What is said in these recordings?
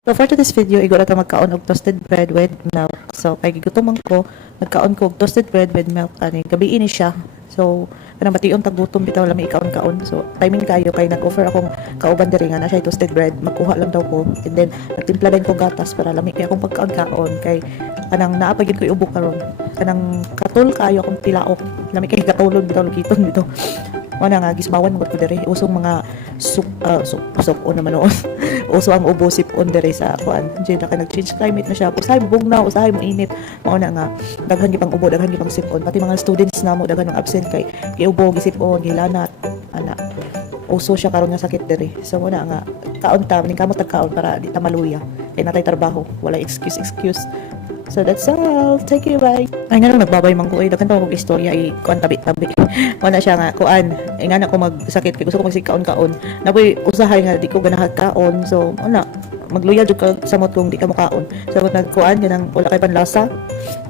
So for today's video, igo na ito magkaon og toasted bread with milk. So kay gigutom ko, magkaon ko og toasted bread with milk ani. Gabi ini siya. So kanang bation tagutom bitaw lami ikaon-kaon. So timing kayo kay nag-offer akong kauban diri nga na siya toasted bread. Magkuha lang daw ko. And then nagtimpla din ko gatas para lami kay akong pagkaon-kaon kay kanang naapagid ko iubo karon. Kanang katul kayo akong tilaok. Lami kay katulog bitaw lugiton bitaw. Wala nga gisbawan mo ko diri usong mga sup o naman noon. Uso ang ubo sipon diri sa kuan. Diyan na kay nag-change climate na siya. Usahay mo bugnaw, usahay mo init. Mao na nga daghan gipang ubo, daghan gipang sipon. Pati mga students namo daghan ng absent kay ubo gisipon, gilanat ana. Uso siya karon nga sakit diri. So muna nga kaon ta ning kamot tagkaon para di ta maluya. Kay natay trabaho, wala excuse. So that's all. Take it bye. Ay nga nang nagbabay man ko daghan pa kog istorya kuan tabi-tabi. Wala siya nga kuan. Nga na ko magsakit kay gusto ko magsikaon-kaon. Naboy usahay nga di ko ganahan kaon. So wala magloyal jud ka sa mot kung di ka mokaon. So nagkuan ganang wala kay panlasa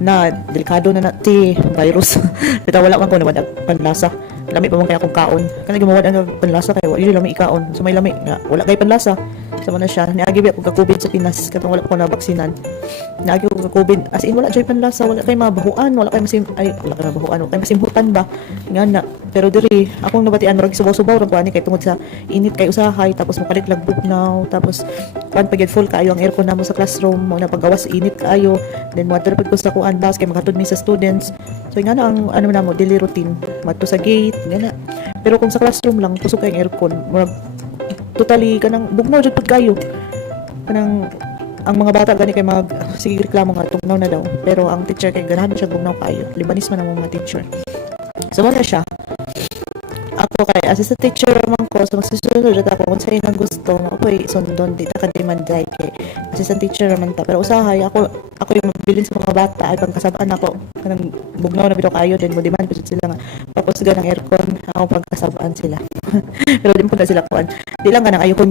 na delikado na ti virus. Bitaw wala man ko naman panlasa. Lami pa man kay akong kaon. Kana gimawad ang panlasa kay wala lami ikaon. So may lami nga wala kay panlasa. So na siya niagi ako ka COVID sa Pinas katong wala ko na baksinan. Niagi ako ka COVID as in wala joy panlasa, wala kay mabahuan, wala kay mabahuan, wala kay masimhutan ba. Nga na pero diri akong nabatian murag subaw-subaw ra kuani kay tungod sa init kay usahay tapos mapalit lag bugnaw tapos kuan pagid full kayo ang aircon namo sa classroom mo na paggawas init kayo then moadto pag ko sa kuan bus kay makatud mi sa students. So nga na ang ano namo daily routine madto sa gate nga na. Pero kung sa classroom lang kusog kay ang aircon murag totally kanang bugnaw jud pud kayo. Kanang ang mga bata gani kay mag sige reklamo nga tugnaw na daw pero ang teacher kay ganahan siya bugnaw kayo. Libanis man ang mga teacher. So wala siya. Ako kay assistant teacher man ko so magsusunod jud ako kung sa inang gusto ako'y sundon di ta ka demand kay assistant teacher man ta pero usahay ako yung mabilin sa mga bata ay pagkasabaan ako kanang bugnaw na bitaw kayo din mo demand ko sila nga papusgan ng aircon ako pagkasabaan sila pero di mo na sila kuan di lang kanang ayo ko